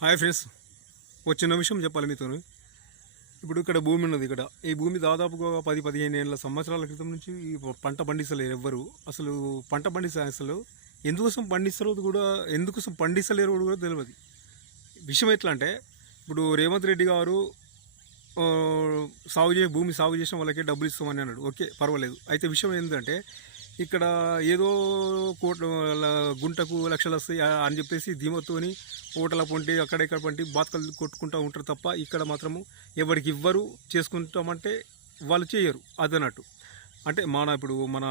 Hi friends, ఒక చిన్న విషయం చెప్పాలి మీతో. ఇప్పుడు ఇక్కడ భూమి ఉన్నది. ఇక్కడ ఈ భూమి దాదాపుగా 10-15 ఏళ్ళ సంవత్సరాల క్రితం నుంచి ఈ పంట పండిస్తలేరు ఎవ్వరు. అసలు పంట పండిస్తారు అసలు ఎందుకోసం పండిస్తారో కూడా, ఎందుకోసం పండిస్తలేరు కూడా తెలియదు. విషయం ఎట్లా అంటే, ఇప్పుడు రేవంత్ రెడ్డి గారు భూమి సాగు చేసిన వాళ్ళకే డబ్బులు ఇస్తామని అన్నాడు. ఓకే, పర్వాలేదు. అయితే విషయం ఏంటంటే, ఇక్కడ ఏదో గుంటకు లక్షలు వస్తాయి అని చెప్పేసి ధీమతోని ఓటల పొంటి అక్కడెక్కడ పంటి బాతకలు కొట్టుకుంటూ ఉంటారు తప్ప, ఇక్కడ మాత్రము ఎవరికి ఇవ్వరు. చేసుకుంటామంటే వాళ్ళు చేయరు అదన్నట్టు. అంటే ఇప్పుడు మన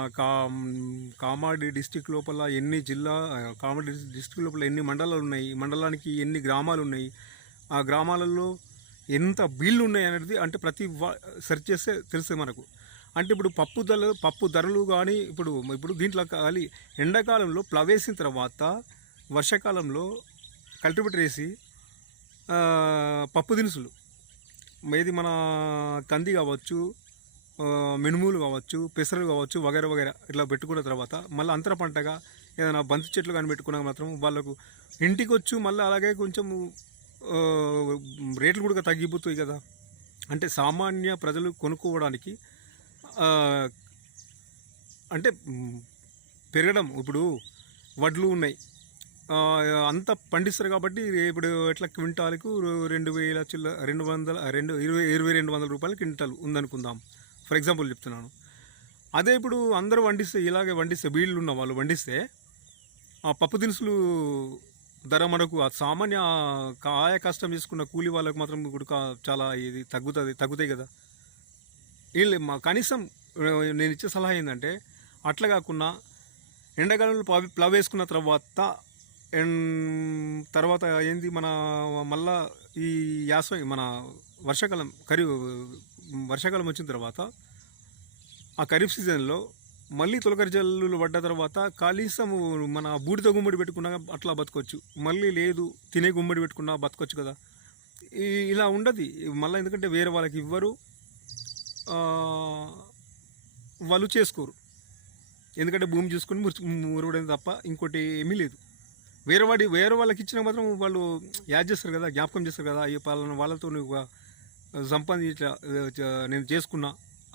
కామారెడ్డి డిస్టిక్ లోపల కామారెడ్డి డిస్టిక్ లోపల ఎన్ని మండలాలు ఉన్నాయి, మండలానికి ఎన్ని గ్రామాలు ఉన్నాయి, ఆ గ్రామాలలో ఎంత బిల్లు ఉన్నాయి అనేది అంటే ప్రతి సెర్చ్ చేస్తే తెలుస్తుంది మనకు. అంటే ఇప్పుడు పప్పు ధరలు కానీ ఇప్పుడు దీంట్లో ఖాళీ ఎండాకాలంలో ప్లవేసిన తర్వాత వర్షాకాలంలో కల్టివేటర్ వేసి పప్పు దినుసులు ఏది మన కంది కావచ్చు, మినుములు కావచ్చు, పెసరలు కావచ్చు, వగైరా వగైరా ఇట్లా పెట్టుకున్న తర్వాత మళ్ళీ అంతర పంటగా ఏదైనా బంతి చెట్లు కానీ పెట్టుకున్నా మాత్రం వాళ్ళకు ఇంటికి వచ్చి మళ్ళీ అలాగే కొంచెం రేట్లు కూడా తగ్గిపోతాయి కదా. అంటే సామాన్య ప్రజలు కొనుక్కోవడానికి అంటే పెరగడం. ఇప్పుడు వడ్లు ఉన్నాయి, అంతా పండిస్తారు కాబట్టి ఇప్పుడు ఎట్లా క్వింటాలకు 2200 రూపాయలు క్వింటాల్ ఉందనుకుందాం, ఫర్ ఎగ్జాంపుల్ చెప్తున్నాను. అదే ఇప్పుడు అందరూ వండిస్తే బీళ్ళు ఉన్న వాళ్ళు వండిస్తే ఆ పప్పు దినుసులు ధర మనకు సామాన్య కాయ కష్టం చేసుకున్న కూలి వాళ్ళకు మాత్రం కూడా చాలా ఇది తగ్గుతాయి కదా. కనీసం నేను ఇచ్చే సలహా ఏంటంటే, అట్లా కాకుండా ఎండాకాలంలో ప్లవ్ వేసుకున్న తర్వాత ఏంది మళ్ళా ఈ మన వర్షాకాలం వచ్చిన తర్వాత ఆ ఖరీఫ్ సీజన్లో మళ్ళీ తొలకరి జల్లులు పడ్డ తర్వాత కనీసం మన బూడిద గుమ్మడి పెట్టుకున్నా అట్లా బతకొచ్చు. మళ్ళీ లేదు తినే గుమ్మడి పెట్టుకున్నా బతకొచ్చు కదా. ఇలా ఉండదు మళ్ళీ, ఎందుకంటే వేరే వాళ్ళకి ఇవ్వరు, వాళ్ళు చేసుకోరు. ఎందుకంటే భూమి చూసుకొని మురవడం తప్ప ఇంకోటి ఏమీ లేదు. వేరే వాళ్ళకి ఇచ్చిన మాత్రం వాళ్ళు యాడ్ చేస్తారు కదా, జ్ఞాపకం చేస్తారు కదా, అయ్యే పాలన వాళ్ళతో సంపాదించ నేను చేసుకున్నా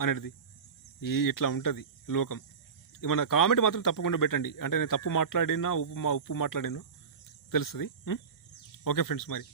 అనేది. ఇట్లా ఉంటుంది లోకం. ఏమన్నా కామెంట్ మాత్రం తప్పకుండా పెట్టండి. అంటే నేను తప్పు మాట్లాడినా ఉప్పు మాట్లాడినా తెలుస్తుంది. ఓకే ఫ్రెండ్స్, మరి